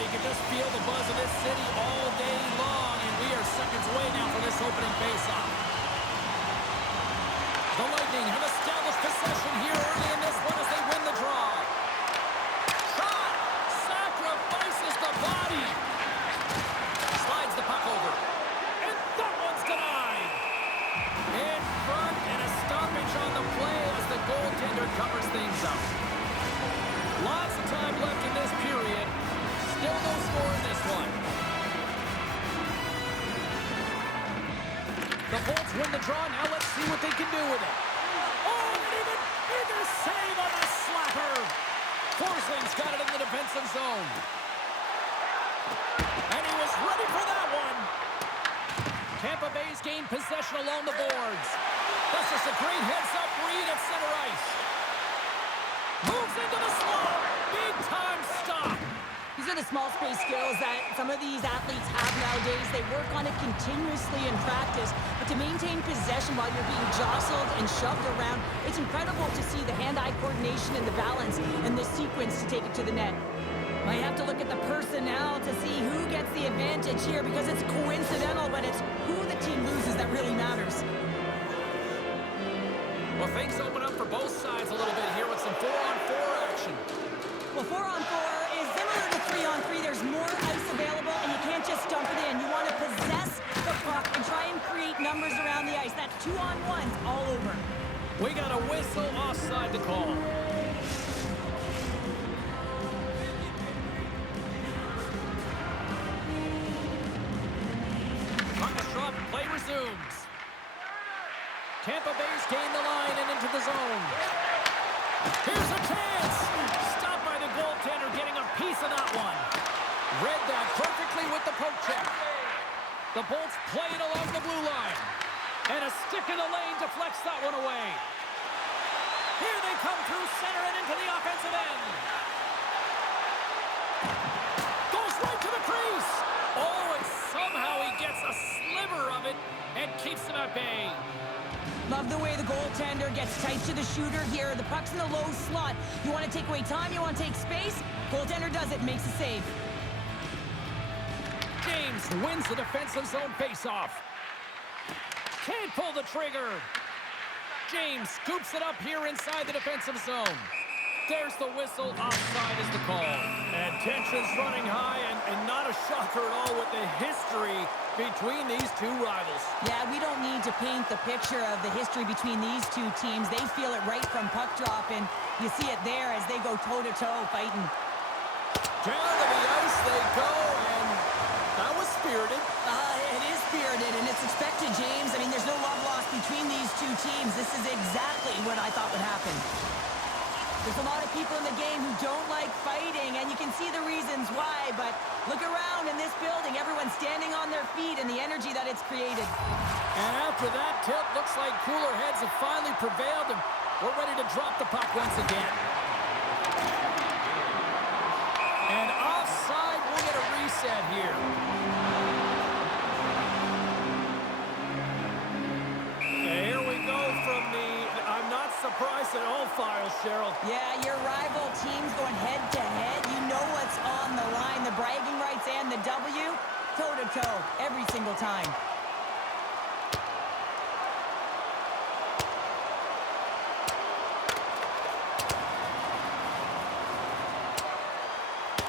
you can just feel the buzz of this city all day long, and we are seconds away now for this opening faceoff. The Lightning have established possession here early in this one as they win the draw. Shot! Sacrifices the body! Slides the puck over. And that one's denied! In front, and a stoppage on the play as the goaltender covers things up. Lots of time left in this period. Still no score in this one. The Bolts win the draw. Now let's see what they can do with it. Oh, and even bigger save on the slapper. Forsling's got it in the defensive zone. And he was ready for that one. Tampa Bay's gained possession along the boards. That's just a great heads-up read at center ice. Moves into the slot. Big-time stop. These are the small space skills that some of these athletes have nowadays. They work on it continuously in practice, but to maintain possession while you're being jostled and shoved around, it's incredible to see the hand-eye coordination and the balance in this sequence to take it to the net. Might have to look at the personnel to see who gets the advantage here, because it's coincidental, but it's who the team loses that really matters. Well, things open up for both sides a little bit here with some 4-on-4 action. Well, 4-on-4 is similar to 3-on-3. There's more ice available, and you can't just dump it in. You want to possess the puck and try and create numbers around the ice. That's 2-on-1s all over. We got a whistle offside to call. Puck is dropped, play resumes. Tampa Bay's gained the line and into the zone. Here's a chance! Stopped by the goaltender, getting a piece of that one. Read that perfectly with the poke check. The Bolts play it along the blue line. And a stick in the lane deflects that one away. Here they come through center and into the offensive end. Goes right to the crease. Oh, and somehow he gets a sliver of it and keeps him at bay. Love the way the goaltender gets tight to the shooter here. The puck's in the low slot. You want to take away time, you want to take space. Goaltender does it, makes a save. James wins the defensive zone faceoff. Can't pull the trigger. James scoops it up here inside the defensive zone. There's the whistle. Offside is the call. And tension's running high, and not a shocker at all with the history between these two rivals. Yeah, we don't need to paint the picture of the history between these two teams. They feel it right from puck drop, and you see it there as they go toe-to-toe fighting. Down to the ice they go, and that was spirited. It is spirited, and it's expected, James. I mean, there's no love lost between these two teams. This is exactly what I thought would happen. There's a lot of people in the game who don't like fighting, and you can see the reasons why, but look around in this building. Everyone's standing on their feet and the energy that it's created. And after that tip, looks like cooler heads have finally prevailed, and we're ready to drop the puck once again. And offside, we'll get a reset here. Here we go from the... I'm not surprised at all files, Cheryl. Yeah, your rival teams going head-to-head. You know what's on the line. The bragging rights and the W, toe-to-toe, every single time.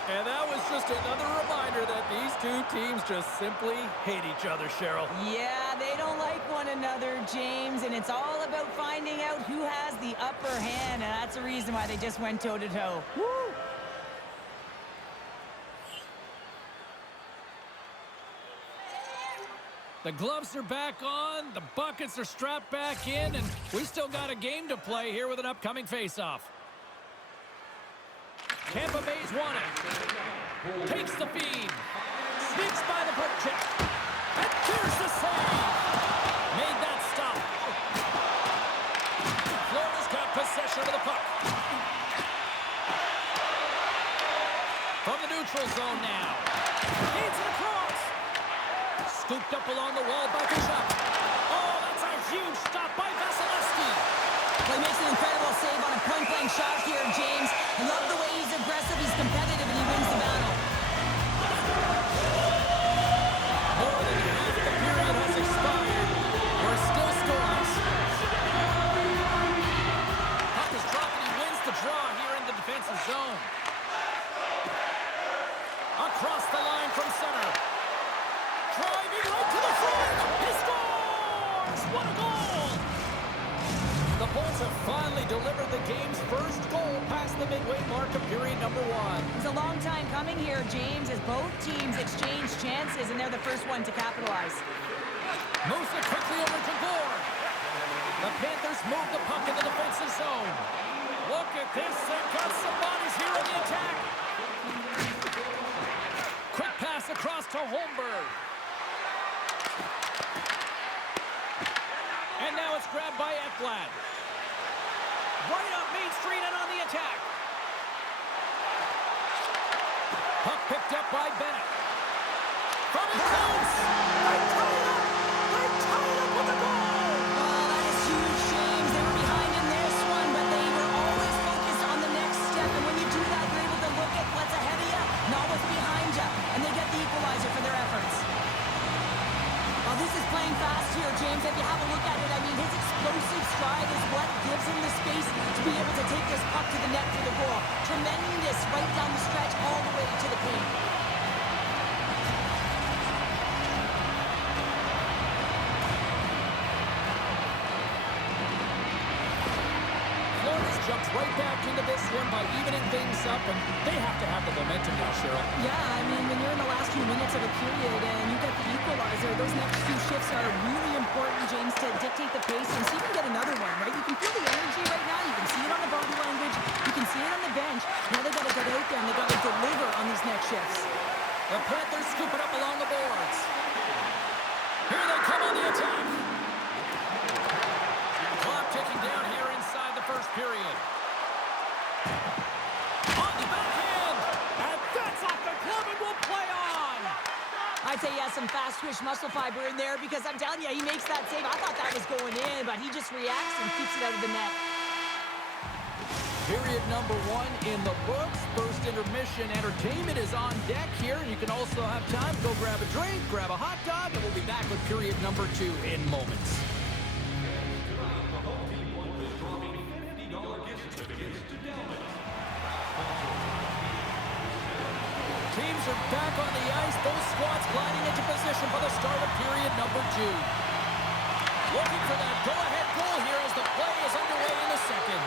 And that was just another reminder that these two teams just simply hate each other, Cheryl. Yeah, they don't like one another, James, and it's all about finding out who has the upper hand, and that's the reason why they just went toe-to-toe. Woo! The gloves are back on, the buckets are strapped back in, and we still got a game to play here with an upcoming face-off. Tampa Bay's won it. Takes the feed. Sneaks by the poke check. And there's the save. Made that stop. Florida's got possession of the puck. From the neutral zone now. Feeds it across. Scooped up along the wall by Bishop. Oh, that's a huge stop by Vasilevsky. Well, he makes an incredible save on a point-blank shot here, James. I love the way he's aggressive, he's competitive, and he wins the battle. the midway mark of period number 1. It's a long time coming here, James, as both teams exchange chances, and they're the first one to capitalize. Moves it quickly over to Gore. The Panthers move the puck in the defensive zone. Look at this. They've got some bodies here in the attack. Quick pass across to Holmberg. And now it's grabbed by Ekblad. Right up Main Street and on the attack. Puck picked up by Bennett. From his close. They tie it up. They tie it up with a goal. Oh, that is huge, James. They were behind in this one, but they were always focused on the next step. And when you do that, you're able to look at what's ahead of you, not what's behind you. And they get the equalizer for their efforts. Well, this is playing fast here, James. If you have a look at it, I mean, his explosive stride is what gives him the space to be able to take this puck to the net for the goal. Tremendous right down the stretch all the way to the paint. Florida's jumped right back into this one by evening things up, and they have to have the momentum now, Cheryl. Yeah, I mean, when you're in the last few minutes of a period and you get the equalizer, those next few shifts are really important, James, to dictate the pace and see if you can get another one, right? You can feel the energy right now. You can see it on the body language. You can see it on the bench. Now they got to get out there and they got to deliver on these next shifts. The Panthers scoop it up along the boards. Here they come on the attack. Clock ticking down here inside the first period. On the backhand. And that's off the glove and will play on. I'd say he has some fast twitch muscle fiber in there because I'm telling you, he makes that save. I thought that was going in, but he just reacts and keeps it out of the net. Period number 1 in the books. First intermission entertainment is on deck here. You can also have time to go grab a drink, grab a hot dog, and we'll be back with period number 2 in moments. Teams are back on the ice. Both squads gliding into position for the start of period number 2. Looking for that go-ahead goal here as the play is underway in the second.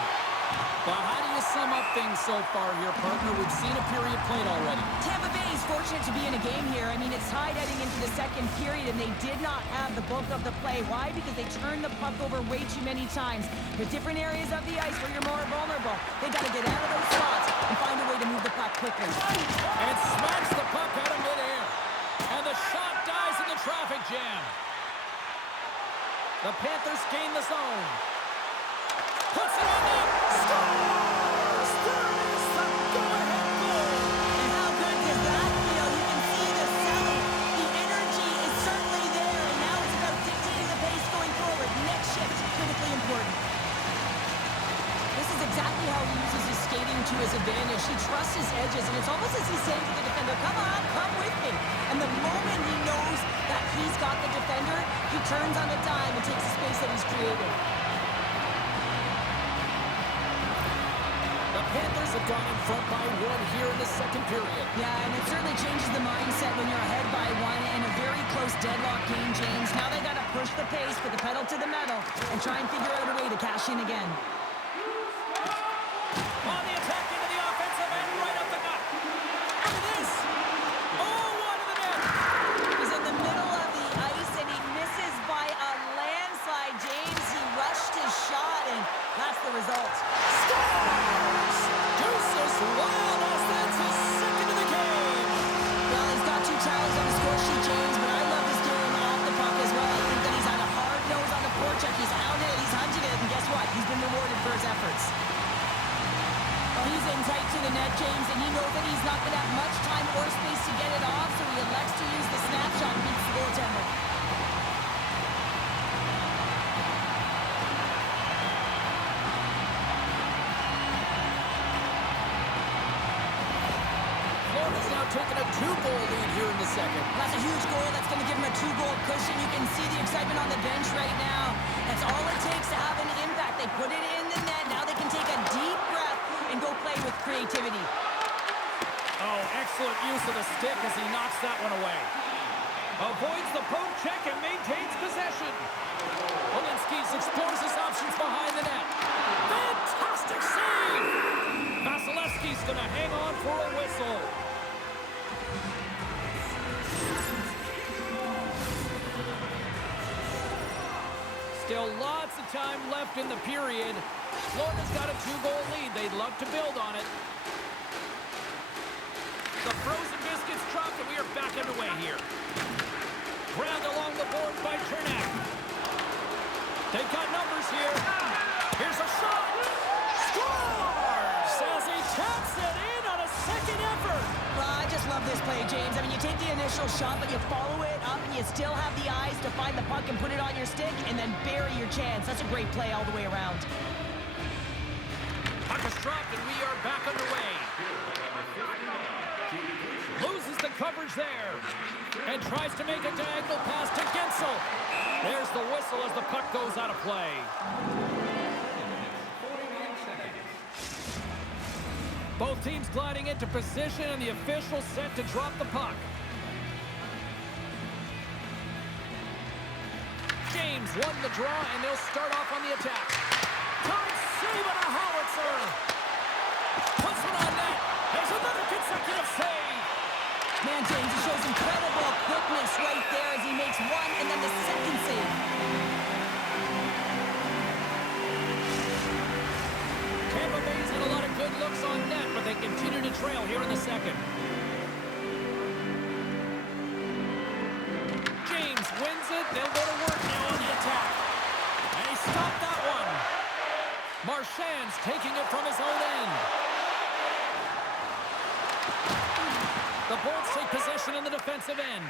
But how do you sum up things so far here, partner? We've seen a period played already. Tampa Bay is fortunate to be in a game here. I mean, it's tied heading into the second period, and they did not have the bulk of the play. Why? Because they turned the puck over way too many times. There's different areas of the ice where you're more vulnerable. They got to get out of those spots and find a way to move the puck quickly. And smacks the puck out of midair. And the shot dies in the traffic jam. The Panthers gain the zone. Puts it on net. Scores! There is the go-ahead goal. And how good does that feel? You can see the selling. The energy is certainly there, and now it's about dictating the pace going forward. Next shift, critically important. This is exactly how he uses his skating to his advantage. He trusts his edges, and it's almost as he's saying to the defender, come on, come with me. And the moment he knows that he's got the defender, he turns on a dime and takes the space that he's created. The Panthers have gone in front by 1 here in the second period. Yeah, and it certainly changes the mindset when you're ahead by 1 in a very close deadlock game, James. Now they got to push the pace, put the pedal to the metal, and try and figure out a way to cash in again. On the attack into the offensive end, right up the gut. Look at this. Oh, wide of the net. He's in the middle of the ice, and he misses by a landslide, James. He rushed his shot, and that's the result. Scores! Deuces Wild as that's his second of the game. Well, he's got 2 tallies on the score sheet, James, but I love his game off the puck as well. I think that he's had a hard nose on the forecheck. He's hounded it, he's hunted it, and guess what? He's been rewarded for his efforts. Well, he's in tight to the net, James, and he knows that he's not going to have much time or space to get it off, so he elects to use the snapshot and beats the goaltender. Florida's now taken a 2-goal lead here in the second. That's a huge goal. That's going to give him a 2-goal cushion. You can see the excitement on the bench right now. That's all it takes to have an impact. They put it in the net. Now they can take a deep breath and go play with creativity. Oh, excellent use of the stick as he knocks that one away. Avoids the poke check and maintains possession. Olinsky explores his options behind the net. Fantastic save! Vasilevsky's going to hang on for a whistle. Still lots of time left in the period. Florida's got a 2-goal lead. They'd love to build on it. The frozen biscuits dropped, and we are back underway here. Ground along the board by Chernak. They've got numbers here. Here's a shot. Scores! As he taps it in on a second effort. Well, I just love this play, James. I mean, you take the initial shot, but you follow it up, and you still have the eyes to find the puck and put it on your stick, and then bury your chance. That's a great play all the way around. Puck is dropped, and we are back underway. Loses the coverage there. And tries to make a diagonal pass to Gensel. There's the whistle as the puck goes out of play. Both teams gliding into position, and the official set to drop the puck. James won the draw, and they'll start off on the attack. Time save on a howitzer. Puts it on net. There's another consecutive save. Man, James, he shows incredible quickness right there as he makes one and then the second save. Tampa Bay's had a lot of good looks on net, but they continue to trail here in the second. James wins it. They'll go to work now on the attack. And he stopped that one. Marchand's taking it from his own end. The Bolts take possession in the defensive end.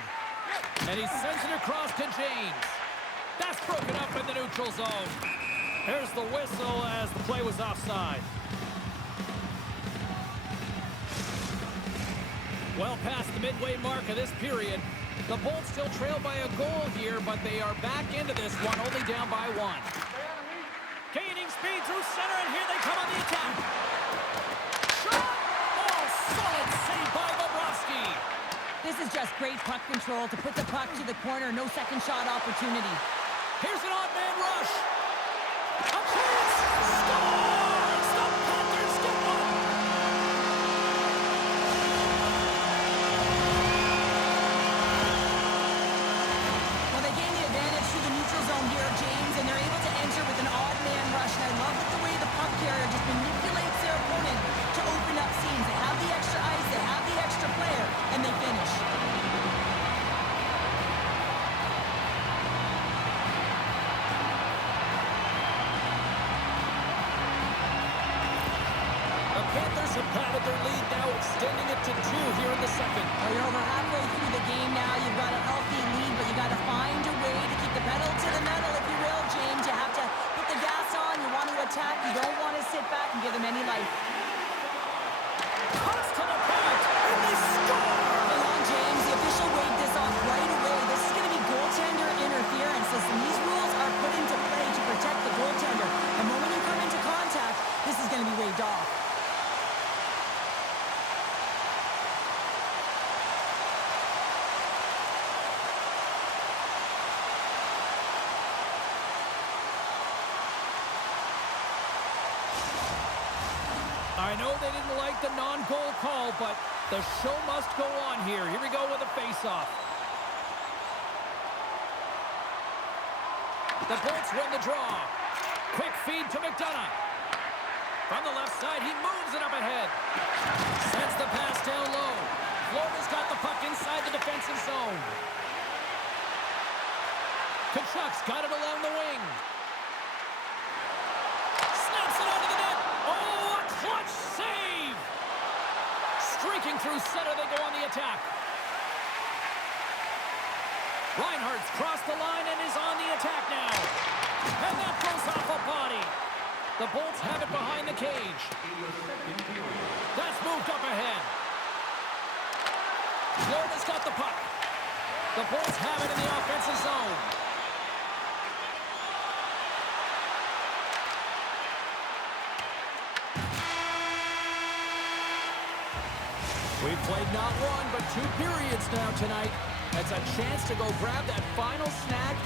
And he sends it across to James. That's broken up in the neutral zone. There's the whistle as the play was offside. Well past the midway mark of this period. The Bolts still trail by a goal here, but they are back into this one, only down by 1. Gaining speed through center, and here they come on the attack. Shot! Oh, solid save by Bobrovsky. This is just great puck control to put the puck to the corner. No second shot opportunity. Here's an odd man rush. A chance! Scores! The Panthers get one! Well, they gain the advantage through the neutral zone here, James, and they're able to enter with an odd man rush. And I love the way the puck carrier just manipulates their opponent to open up seams. They have the extra ice, they have the extra player, and they finish. The Panthers have padded their lead now, extending it to 2 here in the second. Well, you're over halfway through the game now. You've got a healthy lead, but you got to find a way to keep the pedal to the metal, if you will, James. You have to put the gas on. You want to attack. You don't want to sit back and give them any life. Pass to the point, and they score! Hold on, James. The official waved this off right away. This is going to be goaltender interference. Listen, these rules are put into play to protect the goaltender. And when you come into contact, this is going to be waved off. I know they didn't like the non-goal call, but the show must go on here. Here we go with a face-off. The Bolts win the draw. Quick feed to McDonough. From the left side, he moves it up ahead. Sends the pass down low. Florida's got the puck inside the defensive zone. Kachuk's got it along the wing. Snaps it onto the net. Oh, a clutch save! Streaking through center, they go on the attack. Reinhardt's crossed the line and is on the attack now. And that goes off a body. The Bolts have it behind the cage. That's moved up ahead. Florida's got the puck. The Bolts have it in the offensive zone. We've played not one, but 2 periods now tonight. It's a chance to go grab that final snack.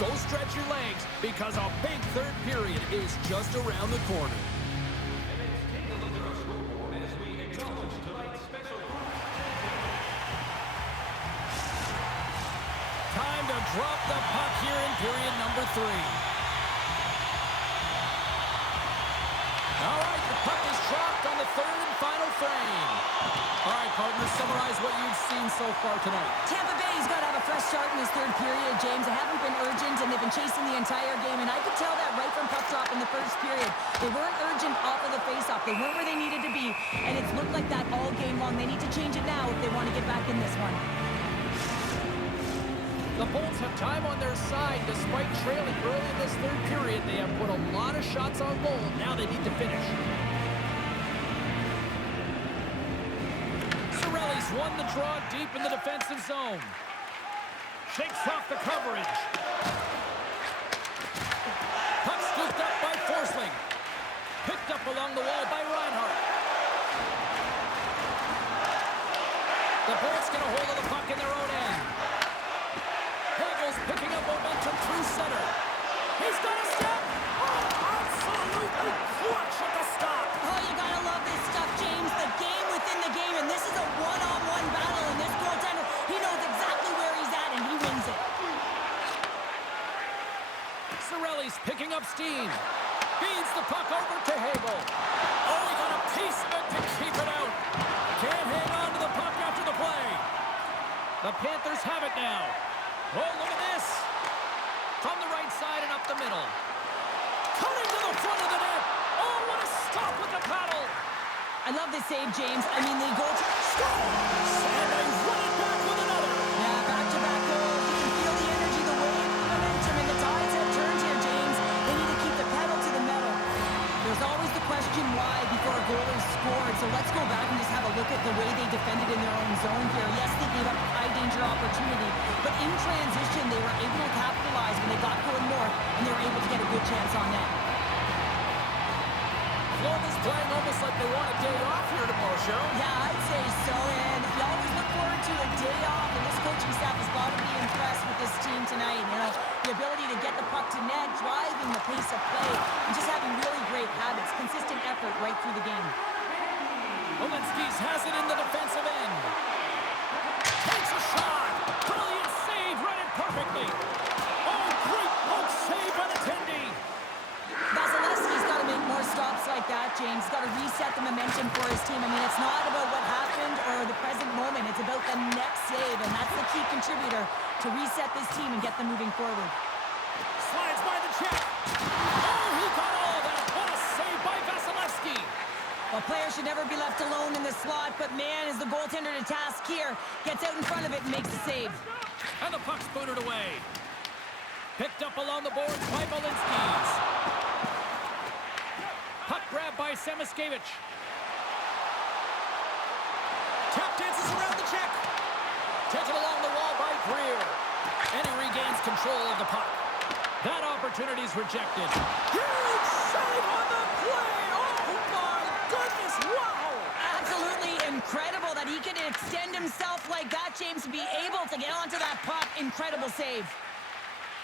Go stretch your legs because a big third period is just around the corner. Time to drop the puck here in period number 3. All right, the puck is dropped on the third and final frame. All right, partners, summarize what you've seen so far tonight. Tampa Bay's got to have a fresh start in this third period, James. They haven't been urgent, and they've been chasing the entire game, and I could tell that right from puck drop in the first period. They weren't urgent off of the faceoff. They weren't where they needed to be, and it's looked like that all game long. They need to change it now if they want to get back in this one. The Bolts have time on their side. Despite trailing early in this third period, they have put a lot of shots on goal. Now they need to finish. Cirelli's won the draw deep in the defensive zone. Shakes off the coverage. Puck scooped up by Forsling. Picked up along the wall by Reinhart. The Bolts get a hold of the puck in their own end. Picking up momentum through center. He's got a step. Oh, absolutely clutch at the stop. Oh, you gotta love this stuff, James. The game within the game, and this is a one-on-one battle, and this goaltender, he knows exactly where he's at, and he wins it. Cirelli's picking up steam. Feeds the puck over to Hagel. Oh, he got a piece of it to keep it out. Can't hang on to the puck after the play. The Panthers have it now. Oh, look at this. From the right side and up the middle. Cutting to the front of the net. Oh, what a stop with the paddle. I love this save, James. I mean, the goal... Scores! And they run it back with another. Yeah, back-to-back goals. You can feel the energy, the wave, the momentum, and the tides have turned here, James. They need to keep the pedal to the metal. There's always the question why before a goal is scored. So let's go back and just have a look at the way they defended in their own zone here. Yes, they gave up a high-danger opportunity, but in transition, they were able to capitalize when they got going north, and they were able to get a good chance on that. Florida's playing almost like they want a day off here tomorrow, Cheryl. Yeah, I'd say so, and you always look forward to a day off, and this coaching staff has got to be impressed with this team tonight. You know, the ability to get the puck to net, driving the pace of play, and just having really great habits, consistent effort right through the game. Olenskis has it in the defensive end. Takes a shot. Brilliant save, read it perfectly. Oh, great poke save by the Tendy. Vasilevsky's got to make more stops like that, James. He's got to reset the momentum for his team. I mean, it's not about what happened or the present moment. It's about the next save, and that's the key contributor to reset this team and get them moving forward. Slides by the check. Oh, he got all of that. What a save by Vasilevsky. Well, players should never be left alone in the slot, but man, is the goaltender to task here. Gets out in front of it and makes the save. And the puck's booted away. Picked up along the boards by Olenskis. Puck grab by Samaskevich. Tap dances around the check. Taken along the wall by Greer. And he regains control of the puck. That opportunity's rejected. Huge save on the play! Oh my goodness, wow! Absolutely incredible that he could extend himself like that, James, to be able to get onto that puck. Incredible save.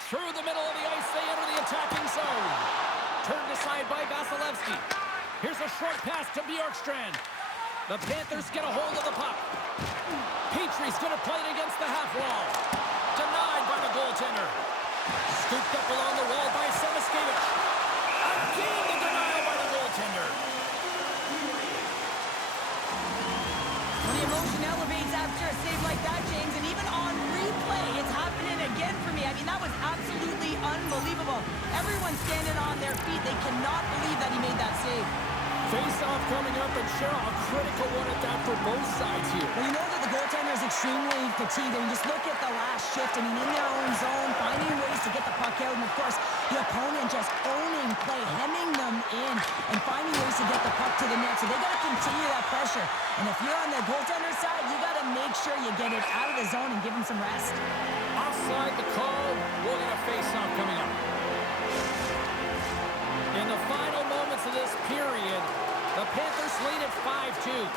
Through the middle of the ice, they enter the attacking zone. Turned aside by Vasilevsky. Here's a short pass to Bjorkstrand. The Panthers get a hold of the puck. Petrie's going to play it against the half wall. Denied by the goaltender. Scooped up along the wall by Samaskevich. Again the denial by the goaltender. Well, the emotion elevates after a save like that, James, and even on replay, it's happening again for me. I mean, that was absolutely unbelievable. Everyone's standing on their feet. They cannot believe that he made that save. Face-off coming up, and Cheryl, a critical one at that for both sides here. Well, you know that the goaltender is extremely fatigued. I mean, just look at the last shift. I mean, in their own zone, finding ways to get the puck out. And, of course, the opponent just owning play, hemming them in, and finding ways to get the puck to the net. So they got to continue that pressure. And if you're on the goaltender side, you got to make sure you get it out of the zone and give him some rest. Offside the call. We'll get a face-off coming up. In the final moments of this period, the Panthers lead at 5-2.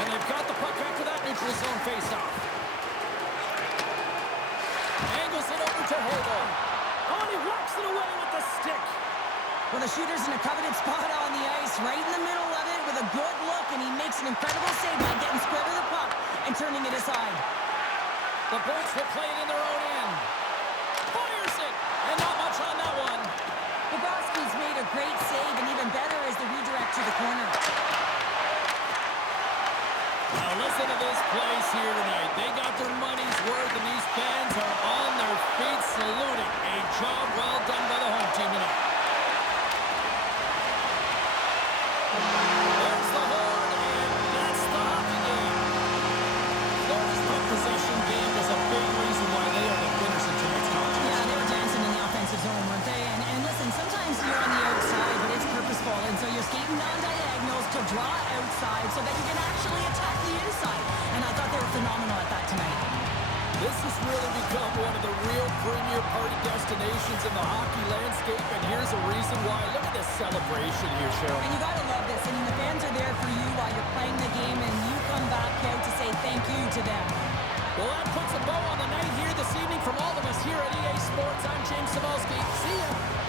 And they've got the puck after that neutral zone faceoff. Angles it over to Hobo. Oh, and he whacks it away with the stick. Well, the shooter's in a coveted spot on the ice, right in the middle of it with a good look, and he makes an incredible save by getting square to the puck and turning it aside. The Bolts will play it in their own end. Fires it, and not much on that one. Bobrovsky's made a great save, and even better is the redirect to the corner. Now listen to this place here tonight. They got their money's worth, and these fans are on their feet saluting. A job well done by the home team tonight. There's the horn, and that's the hockey game. Florida's puck possession game is a big reason why they are the winners in tonight's contest. Yeah, they were dancing in the offensive zone, weren't they? And listen, sometimes you're on the outside, but it's purposeful, and so you're skating down diagonals to draw outside so that you can actually attack the inside. And I thought they were phenomenal at that tonight. This has really become one of the real premier party destinations in the hockey landscape, and here's a reason why. Look at this celebration here, Cheryl. And you gotta love this. I mean, the fans are there for you while you're playing the game, and you come back out to say thank you to them. Well, that puts a bow on the night here this evening. From all of us here at EA Sports, I'm James Cebulski. See ya.